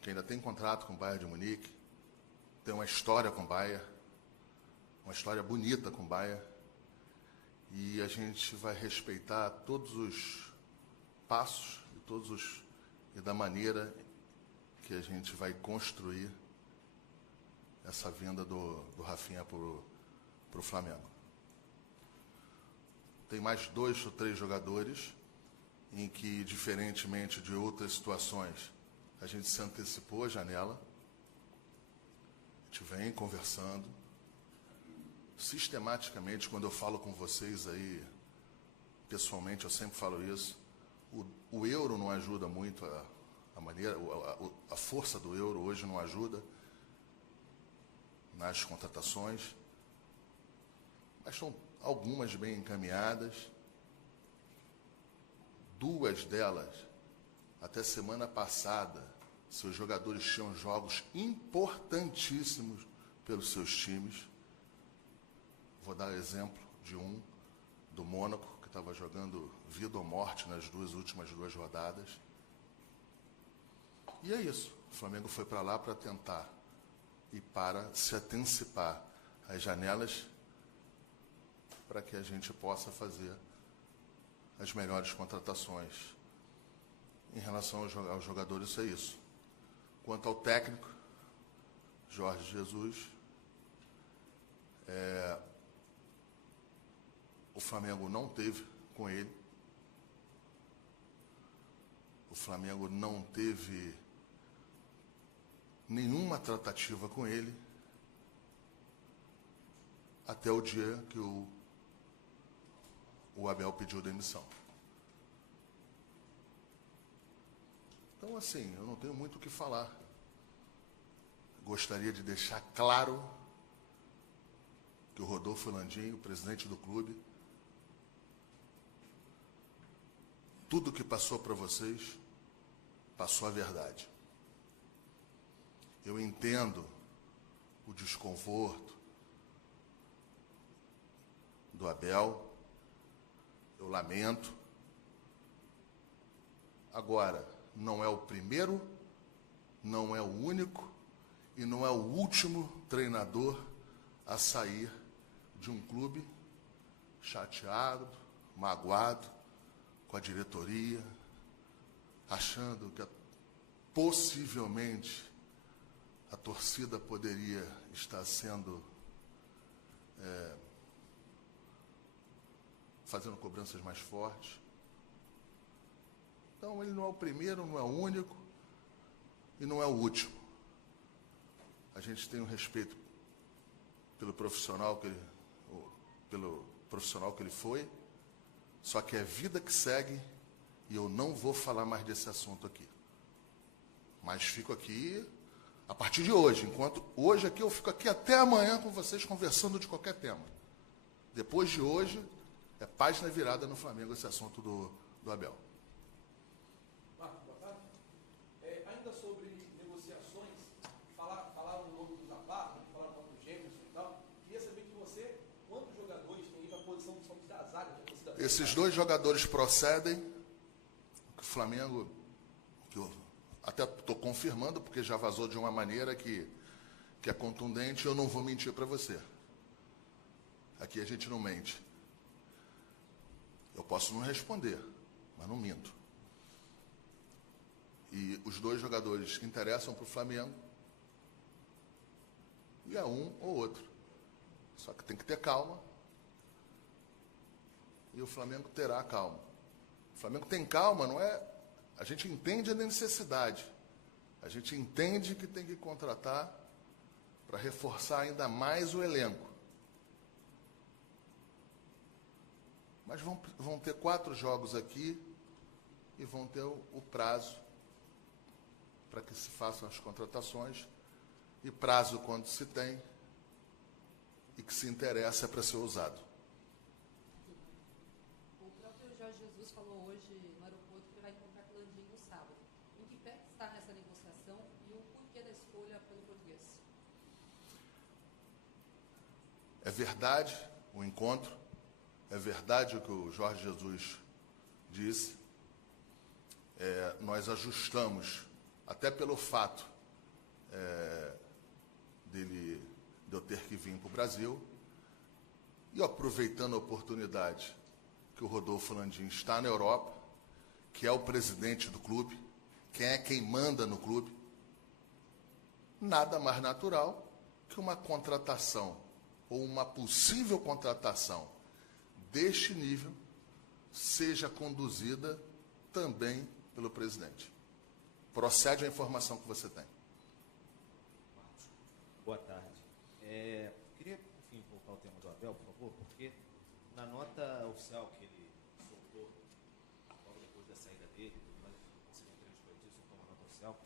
que ainda tem contrato com o Bayern de Munique, tem uma história com o Bayern, uma história bonita com o Bayern, e a gente vai respeitar todos os passos e da maneira que a gente vai construir essa vinda do Rafinha para o Flamengo. Tem mais 2 ou 3 jogadores em que, diferentemente de outras situações, a gente se antecipou à janela, a gente vem conversando. Sistematicamente, quando eu falo com vocês aí, pessoalmente, eu sempre falo isso, o euro não ajuda muito, a força do euro hoje não ajuda nas contratações, mas são algumas bem encaminhadas. 2 delas, até semana passada, seus jogadores tinham jogos importantíssimos pelos seus times. Vou dar exemplo de um, do Mônaco, que estava jogando vida ou morte nas últimas 2 rodadas. E é isso. O Flamengo foi para lá para tentar e para se antecipar às janelas para que a gente possa fazer as melhores contratações. Em relação aos jogadores, é isso. Quanto ao técnico, Jorge Jesus, o Flamengo não teve com ele, o Flamengo não teve nenhuma tratativa com ele até o dia que o Abel pediu demissão. Então, assim, eu não tenho muito o que falar. Gostaria de deixar claro que o Rodolfo Landim, o presidente do clube, tudo que passou para vocês, passou a verdade. Eu entendo o desconforto do Abel, eu lamento. Agora, não é o primeiro, não é o único e não é o último treinador a sair de um clube chateado, magoado com a diretoria, achando que possivelmente a torcida poderia estar sendo fazendo cobranças mais fortes. Então, ele não é o primeiro, não é o único e não é o último. A gente tem um respeito pelo profissional que ele foi, só que é vida que segue e eu não vou falar mais desse assunto aqui. Mas fico aqui a partir de hoje, enquanto hoje aqui eu fico aqui até amanhã com vocês conversando de qualquer tema. Depois de hoje, é página virada no Flamengo esse assunto do Abel. Marco, boa tarde. Ainda sobre negociações, falaram o nome do Zapata, falaram o nome do Gêmeos e tal. Queria saber de você, quantos jogadores tem aí na posição da zaga? Esses 2 jogadores procedem, que o Flamengo, que eu até estou confirmando, porque já vazou de uma maneira que é contundente, eu não vou mentir para você. Aqui a gente não mente. Eu posso não responder, mas não minto. E os 2 jogadores que interessam para o Flamengo, e é um ou outro. Só que tem que ter calma. E o Flamengo terá calma. O Flamengo tem calma, não é? A gente entende a necessidade. A gente entende que tem que contratar para reforçar ainda mais o elenco. Mas vão ter 4 jogos aqui e vão ter o prazo para que se façam as contratações. E prazo, quando se tem, e que se interessa, é para ser usado. O próprio Jorge Jesus falou hoje no aeroporto que ele vai encontrar com o Landim no sábado. Em que pé está nessa negociação e o porquê da escolha pelo português? É verdade o encontro, é verdade o que o Jorge Jesus disse. Nós ajustamos até pelo fato de eu ter que vir para o Brasil, e aproveitando a oportunidade que o Rodolfo Landim está na Europa, que é o presidente do clube, quem manda no clube, nada mais natural que uma contratação ou uma possível contratação deste nível seja conduzida também pelo presidente. Procede a informação que você tem. Boa tarde. Queria, enfim, voltar ao tema do Abel, por favor, porque na nota oficial que ele soltou logo depois da saída dele, mas não conseguiu transmitir, soltou uma nota oficial,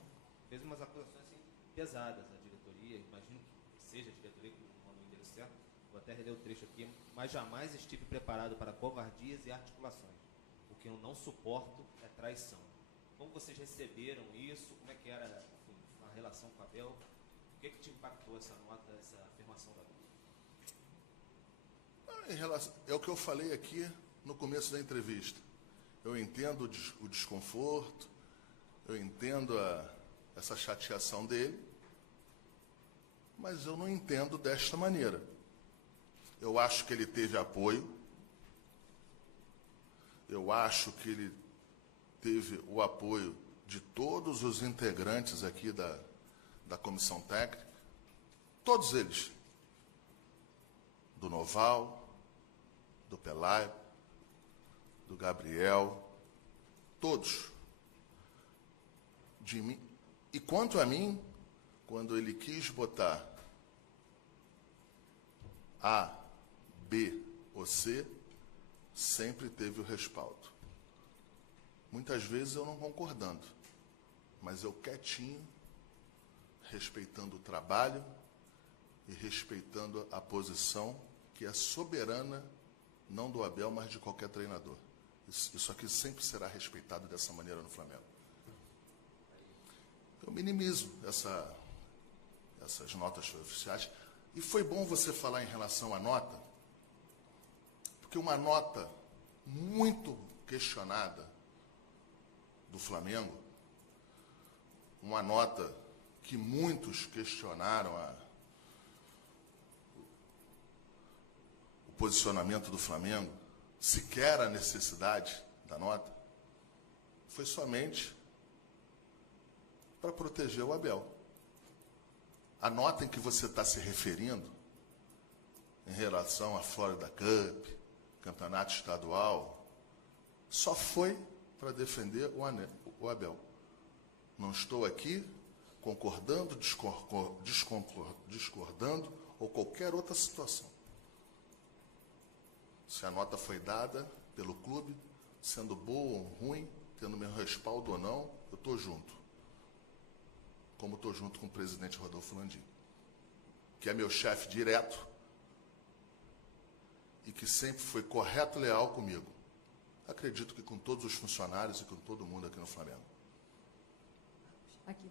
fez umas acusações assim, pesadas à diretoria, imagino que seja a diretoria que não mandou o endereço certo, vou até reler o trecho aqui, mas jamais estive preparado para covardias e articulações. O que eu não suporto é traição. Como vocês receberam isso? Como é que era, enfim, a relação com o Abel? O que te impactou essa nota, essa afirmação da Abel? É o que eu falei aqui no começo da entrevista. Eu entendo o desconforto, eu entendo essa chateação dele, mas eu não entendo desta maneira. Eu acho que ele teve apoio, eu acho que ele teve o apoio de todos os integrantes aqui da comissão técnica, todos eles, do Noval, do Pelaio, do Gabriel, todos, de mim. E quanto a mim, quando ele quis botar A, B ou C, sempre teve o respaldo. Muitas vezes eu não concordando, mas eu quietinho, respeitando o trabalho e respeitando a posição que é soberana, não do Abel, mas de qualquer treinador. Isso aqui sempre será respeitado dessa maneira no Flamengo. Eu minimizo essas notas oficiais. E foi bom você falar em relação à nota, porque uma nota muito questionada do Flamengo, uma nota que muitos questionaram o posicionamento do Flamengo, sequer a necessidade da nota, foi somente para proteger o Abel. A nota em que você está se referindo, em relação à Florida Cup, campeonato estadual, só foi para defender o Abel. Não estou aqui concordando, discordando ou qualquer outra situação. Se a nota foi dada pelo clube, sendo boa ou ruim, tendo meu respaldo ou não, eu estou junto. Como estou junto com o presidente Rodolfo Landim, que é meu chefe direto e que sempre foi correto e leal comigo. Acredito que com todos os funcionários e com todo mundo aqui no Flamengo. Aqui.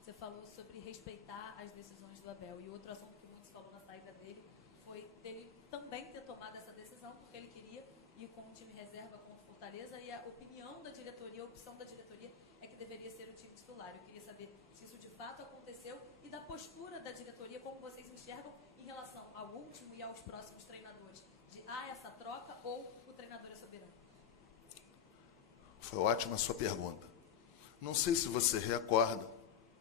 Você falou sobre respeitar as decisões do Abel. E outro assunto que muitos falou na saída dele foi dele também ter tomado essa decisão, porque ele queria ir com o time reserva contra o Fortaleza, e a opinião da diretoria, a opção da diretoria é que deveria ser o time titular. Eu queria saber se isso de fato aconteceu e da postura da diretoria, como vocês enxergam em relação ao último e aos próximos treinadores. De essa troca ou o treinador é soberano? Foi ótima a sua pergunta. Não sei se você recorda,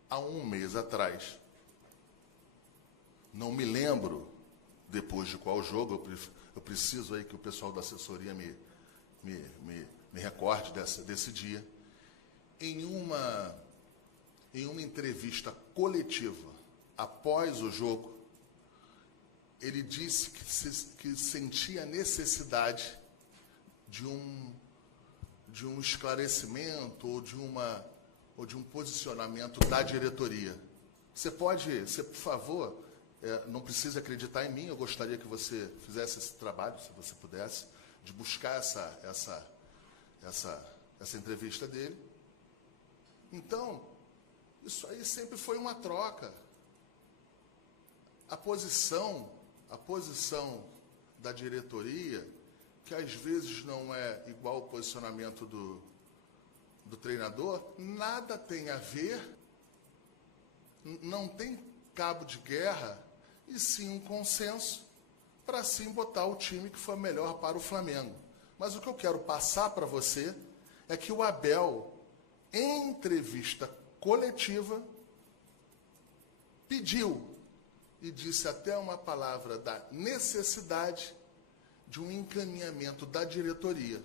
há um mês atrás, não me lembro depois de qual jogo, eu preciso aí que o pessoal da assessoria me recorde desse dia, em uma entrevista coletiva após o jogo, ele disse que sentia a necessidade de um esclarecimento ou de um posicionamento da diretoria. Você, por favor, não precisa acreditar em mim, eu gostaria que você fizesse esse trabalho, se você pudesse, de buscar essa entrevista dele. Então, isso aí sempre foi uma troca. A posição da diretoria, que às vezes não é igual ao posicionamento do treinador, nada tem a ver, não tem cabo de guerra, e sim um consenso para sim botar o time que for melhor para o Flamengo. Mas o que eu quero passar para você é que o Abel, em entrevista coletiva, pediu e disse até uma palavra da necessidade de um encaminhamento da diretoria.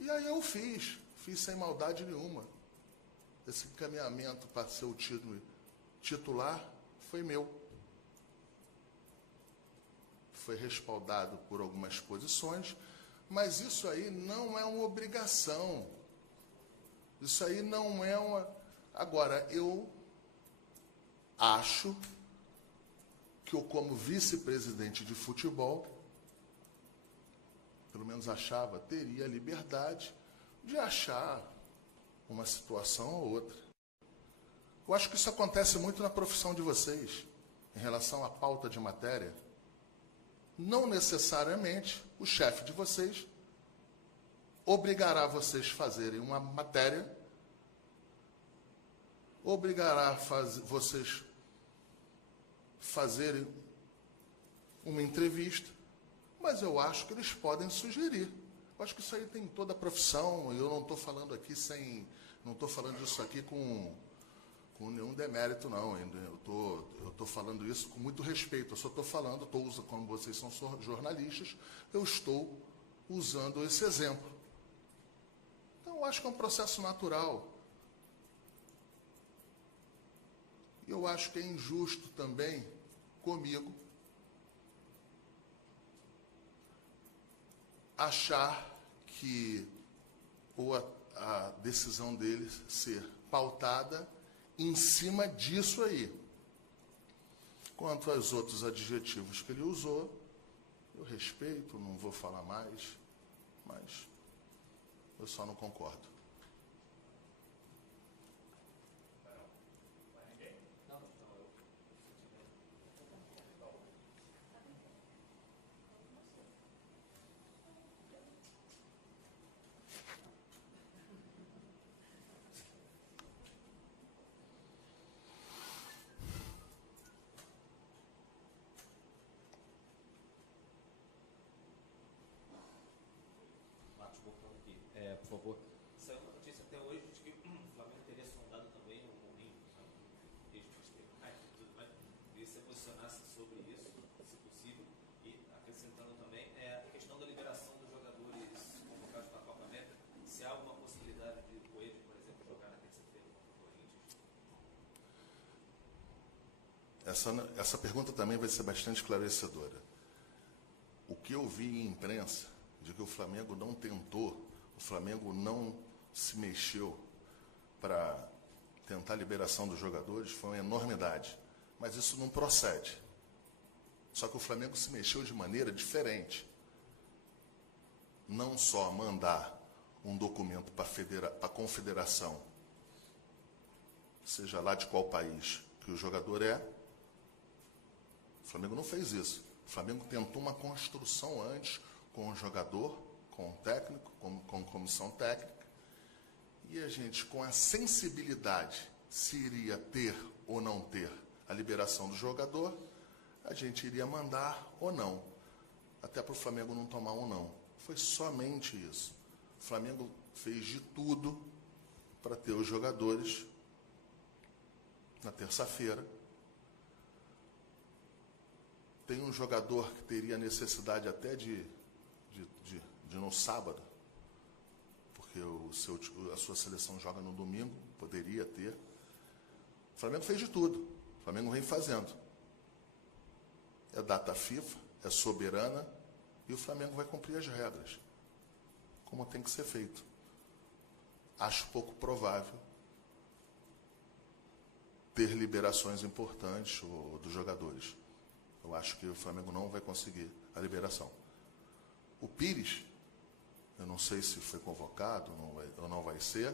E aí eu fiz sem maldade nenhuma. Esse encaminhamento para ser o titular foi meu. Foi respaldado por algumas posições, mas isso aí não é uma obrigação. Isso aí não é uma... Agora, eu acho que eu, como vice-presidente de futebol, pelo menos achava, teria a liberdade de achar uma situação ou outra. Eu acho que isso acontece muito na profissão de vocês, em relação à pauta de matéria. Não necessariamente o chefe de vocês obrigará vocês a fazerem uma matéria, obrigará vocês fazerem uma entrevista, mas eu acho que eles podem sugerir. Eu acho que isso aí tem em toda a profissão, e eu não estou falando aqui não estou falando isso aqui com nenhum demérito, não. Eu estou falando isso com muito respeito. Eu só estou falando, como vocês são jornalistas, eu estou usando esse exemplo. Então, eu acho que é um processo natural. E eu acho que é injusto também comigo achar que a decisão dele ser pautada em cima disso aí. Quanto aos outros adjetivos que ele usou, eu respeito, não vou falar mais, mas eu só não concordo. Por favor. Saiu uma notícia até hoje de que o Flamengo teria sondado também o Mourinho, tudo mais. Queria que você posicionasse sobre isso, se possível, e acrescentando também a questão da liberação dos jogadores convocados para a Copa América, se há alguma possibilidade de o Coelho, por exemplo, jogar na terça-feira contra o Corinthians? Essa pergunta também vai ser bastante esclarecedora. O que eu vi em imprensa de que o Flamengo não tentou, o Flamengo não se mexeu para tentar a liberação dos jogadores, foi uma enormidade. Mas isso não procede. Só que o Flamengo se mexeu de maneira diferente. Não só mandar um documento para a confederação, seja lá de qual país que o jogador é, o Flamengo não fez isso. O Flamengo tentou uma construção antes com o jogador, com o técnico, com comissão técnica, e a gente, com a sensibilidade se iria ter ou não ter a liberação do jogador, a gente iria mandar ou não, até para o Flamengo não tomar um não. Foi somente isso. O Flamengo fez de tudo para ter os jogadores na terça-feira. Tem um jogador que teria necessidade até de no sábado, porque a sua seleção joga no domingo, poderia ter. O Flamengo fez de tudo. O Flamengo vem fazendo. É data FIFA, é soberana, e o Flamengo vai cumprir as regras, como tem que ser feito. Acho pouco provável ter liberações importantes dos jogadores. Eu acho que o Flamengo não vai conseguir a liberação. O Pires, eu não sei se foi convocado ou não vai ser,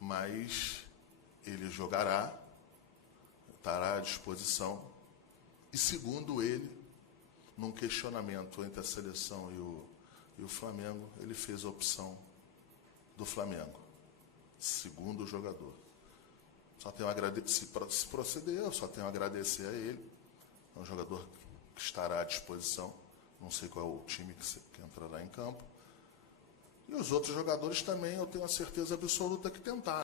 mas ele jogará, estará à disposição. E segundo ele, num questionamento entre a seleção e o Flamengo, ele fez a opção do Flamengo. Segundo jogador. Só tenho a agradecer, se proceder, eu só tenho a agradecer a ele. É um jogador que estará à disposição. Não sei qual é o time que entrará em campo. E os outros jogadores também, eu tenho a certeza absoluta que tentaram.